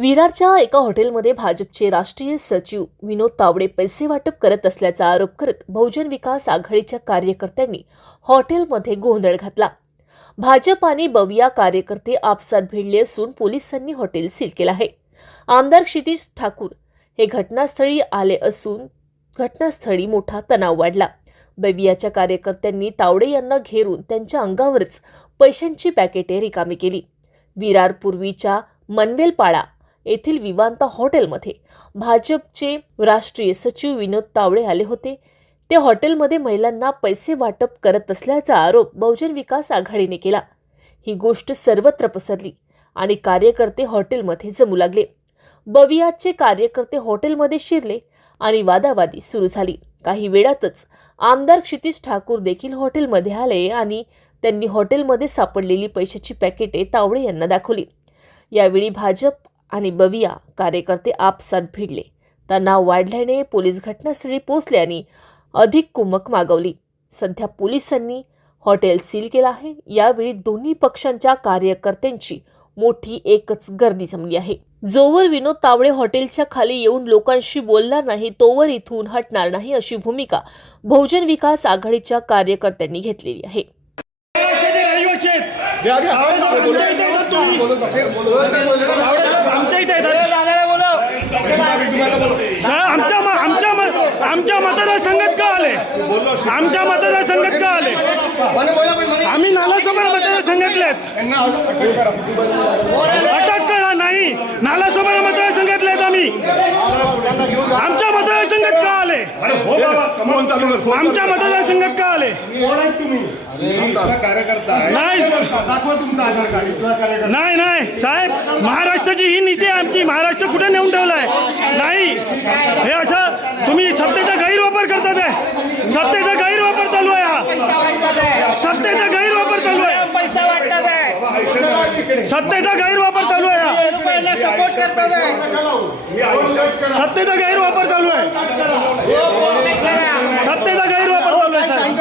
विरारच्या एका हॉटेलमध्ये भाजपचे राष्ट्रीय सचिव विनोद तावडे पैसे वाटप करत असल्याचा आरोप करत बहुजन विकास आघाडीच्या कार्यकर्त्यांनी हॉटेलमध्ये गोंधळ घातला. भाजप आणि बविया कार्यकर्ते आपसात भिडले असून पोलिसांनी हॉटेल सील केलं आहे. आमदार क्षितिज ठाकूर हे घटनास्थळी आले असून घटनास्थळी मोठा तणाव वाढला. बवियाच्या कार्यकर्त्यांनी तावडे यांना घेरून त्यांच्या अंगावरच पैशांची पॅकेटे रिकामी केली. विरार पूर्वीच्या मनवेलपाडा येथील विवांता हॉटेलमध्ये भाजपचे राष्ट्रीय सचिव विनोद तावडे आले होते. ते हॉटेलमध्ये महिलांना पैसे वाटप करत असल्याचा आरोप बहुजन विकास आघाडीने केला. ही गोष्ट सर्वत्र पसरली आणि कार्यकर्ते हॉटेलमध्ये जमू लागले. बवियाचे कार्यकर्ते हॉटेलमध्ये शिरले आणि वादावादी सुरू झाली. काही वेळातच आमदार क्षितिज ठाकूर देखील हॉटेलमध्ये आले आणि त्यांनी हॉटेलमध्ये सापडलेली पैशाची पॅकेटे तावडे यांना दाखवली. यावेळी भाजप आणि बविया कार्यकर्ते आपसात भिडले. तणाव वाढल्याने पोलीस घटनास्थळी पोचल्याने अधिक कुमक मागवली. सध्या पोलिसांनी हॉटेल सील केलं आहे. यावेळी दोन्ही पक्षांच्या कार्यकर्त्यांची मोठी एकच गर्दी जमली आहे. जोवर विनोद तावडे हॉटेलच्या खाली येऊन लोकांशी बोलणार नाही तोवर इथून हटणार नाही अशी भूमिका बहुजन विकास आघाडीच्या कार्यकर्त्यांनी घेतलेली आहे. आहेत. आमच्या इथे. आमच्या आमच्या म- आमच्या मतदारसंघात का आले आमच्या मतदारसंघात का आले आम्ही नालासोपारा मतदारसंघातले आहेत अटक करा नाही नालासोपारा मतदारसंघातले आहेत आम्ही आमच्या मतदारसंघात का आले आमच्या मतदारसंघात का आले कार्यकर्ता आहे. नाही दाखवा तुमचं आधार कार्ड इथला कार्यकर्ता. नाही नाही साहेब महाराष्ट्राची ही नीती आहे आमची. महाराष्ट्र कुठे नेऊन ठेवलाय? नाही. हे असं तुम्ही सत्तेचा गैरवापर करतात आहे सत्तेचा गैरवापर चालू आहे हा. सत्तेचा गैरवापर चालू आहे. पैसा वाटतात आहे. सत्तेचा गैरवापर चालू आहे हा. रुपयाला सपोर्ट करतात आहे सत्तेचा गैरवापर चालू आहे सत्तेचा गैरवापर चालू आहे साहेब.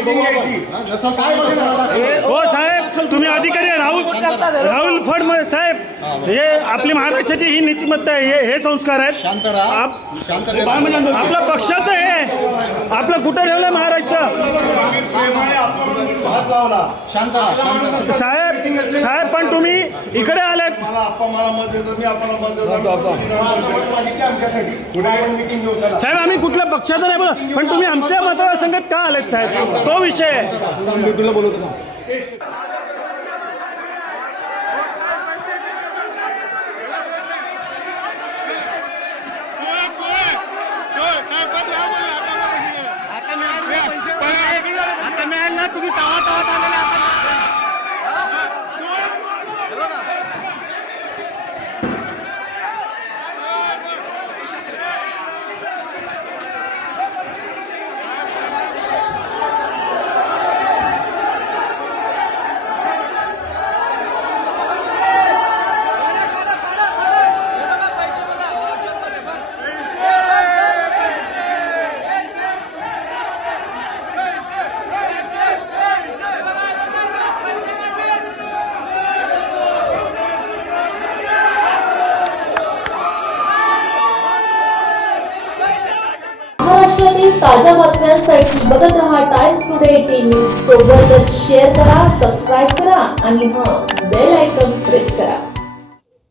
मीटिंग घ्यायची. जसं काय बघणार हो साहेब तुम्ही अधिकारी राहुल. राहुल फड साहेब. हे आपली महाराष्ट्राची ही नीतिमत्ता आहे हे हे संस्कार आहेत. शांत राहा. आप- शांत आपलं पक्षाचं आहे. आपलं कुठं ठेवलंय महाराष्ट्र? साहेब साहेब पण तुम्ही इकडे आलेत आप्पा मला मत देतो मी आपल्याला मत साहेब आम्ही कुठल्या पक्षाचं नाही बोलत पण तुम्ही आमच्या मतदारसंघात का आलेत साहेब? तो विषय आहे. तुला बोलवतो ताज्या बातम्यांसाठी बघत राहा टाइम्स टुडे टीम सोबतच शेअर करा सबस्क्राईब करा आणि हा बेल आयकॉन प्रेस करा.